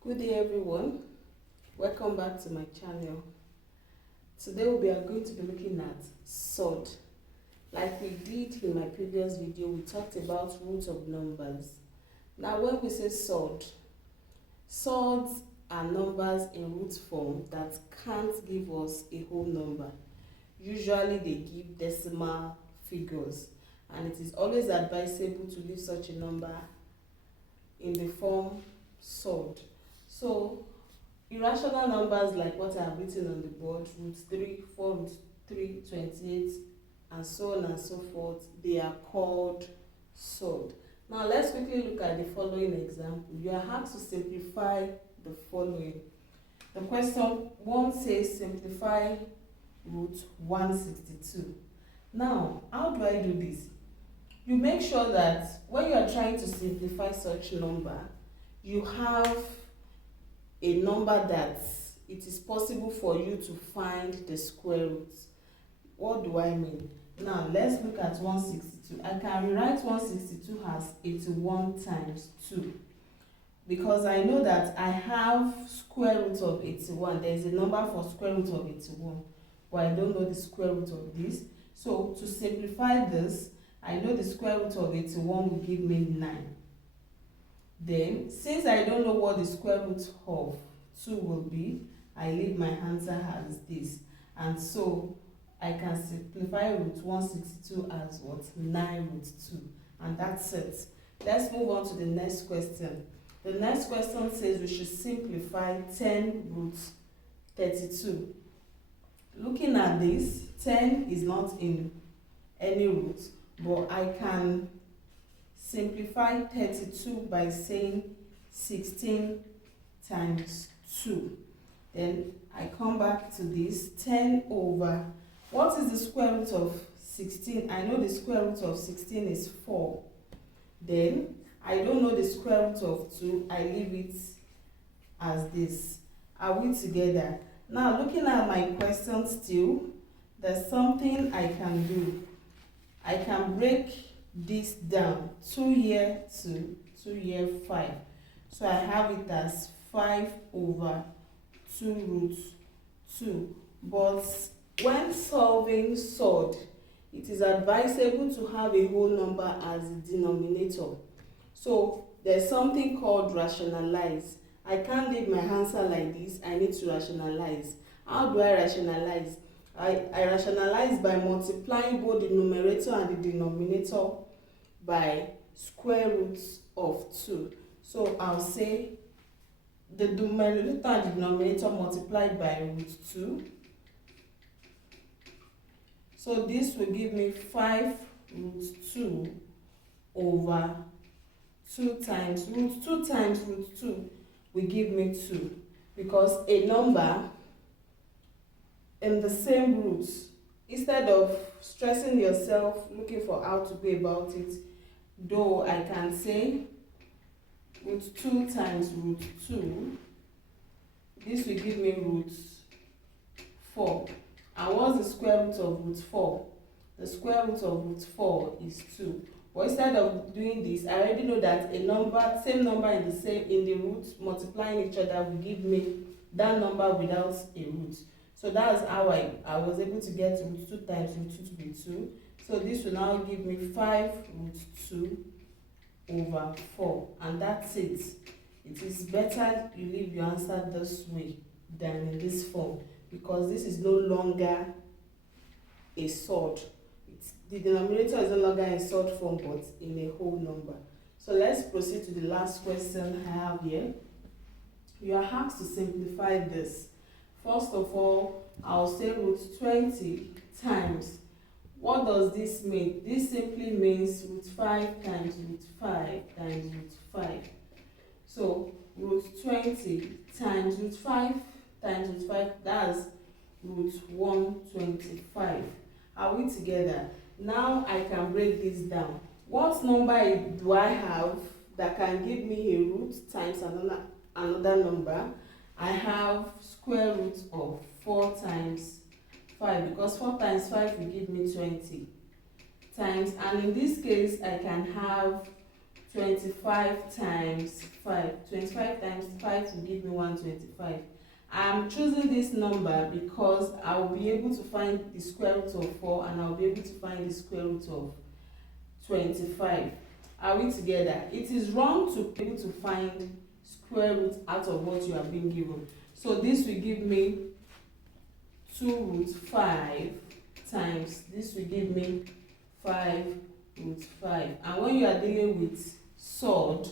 Good day everyone, welcome back to my channel. Today we are going to be looking at sword. Like we did in my previous video, we talked about root of numbers. Now when we say sword, swords are numbers in root form that can't give us a whole number. Usually they give decimal figures, and it is always advisable to leave such a number in the form sword. So irrational numbers like what I have written on the board, root 3, 4 root 3, 28, and so on and so forth, they are called sword. Now let's quickly look at the following example. You are asked to simplify the following. The question 1 says simplify root 162. Now, how do I do this? You make sure that when you are trying to simplify such number, you have a number that it is possible for you to find the square root. What do I mean? Now let's look at 162. I can rewrite 162 as 81 times 2, because I know that I have square root of 81. There is a number for square root of 81, but I don't know the square root of this. So to simplify this, I know the square root of 81 will give me 9. Then, since I don't know what the square root of 2 will be, I leave my answer as this. And so, I can simplify root 162 as what? 9 root 2. And that's it. Let's move on to the next question. The next question says we should simplify 10 root 32. Looking at this, 10 is not in any root, but I can simplify 32 by saying 16 times 2. Then I come back to this, 10 over, what is the square root of 16? I know the square root of 16 is 4. Then I don't know the square root of 2, I leave it as this. Are we together? Now looking at my question still, there's something I can do. I can break this down, 2 here 2, 2 here 5. So I have it as 5 over 2 root 2. But when solving sword, it is advisable to have a whole number as the denominator. So there's something called rationalize. I can't leave my answer like this. I need to rationalize. How do I rationalize? I rationalize by multiplying both the numerator and the denominator by square roots of 2. So I'll say the numerator and the denominator multiplied by root 2. So this will give me 5 root 2 over 2 times root 2 times root 2 will give me 2, because a number in the same roots, instead of stressing yourself looking for how to go about it, though I can say root 2 times root 2, this will give me root 4. And what's the square root of root 4? The square root of root 4 is 2. But instead of doing this, I already know that a number, same number in the root, multiplying each other will give me that number without a root. So that's how I was able to get root 2 times root 2 to be 2. So this will now give me 5 root 2 over 4. And that's it. It is better you leave your answer this way than in this form, because this is no longer a sword. The denominator is no longer in sword form but in a whole number. So let's proceed to the last question I have here. You are asked to simplify this. First of all, I'll say root 20 times. What does this mean? This simply means root 5 times root 5 times root 5. So root 20 times root 5 times root 5, that's root 125. Are we together? Now I can break this down. What number do I have that can give me a root times another number? I have square root of 4 times 5, because 4 times 5 will give me 20 times, and in this case I can have 25 times 5. 25 times 5 will give me 125. I'm choosing this number because I will be able to find the square root of 4 and I'll be able to find the square root of 25. Are we together? It is wrong to be able to find square root out of what you have been given. So this will give me 2 root 5 times this will give me 5 root 5. And when you are dealing with surd,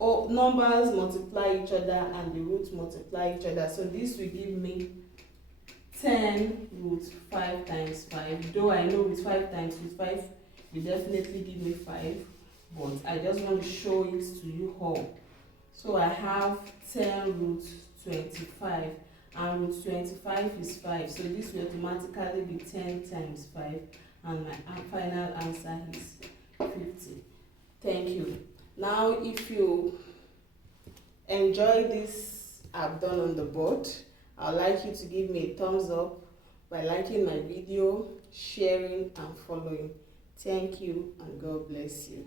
numbers multiply each other and the roots multiply each other. So this will give me 10 root 5 times 5. Though I know with 5 times root 5 will definitely give me 5, but I just want to show it to you all. So I have 10 root 25, and root 25 is 5. So this will automatically be 10 times 5, and my final answer is 50. Thank you. Now, if you enjoy this I've done on the board, I'd like you to give me a thumbs up by liking my video, sharing and following. Thank you and God bless you.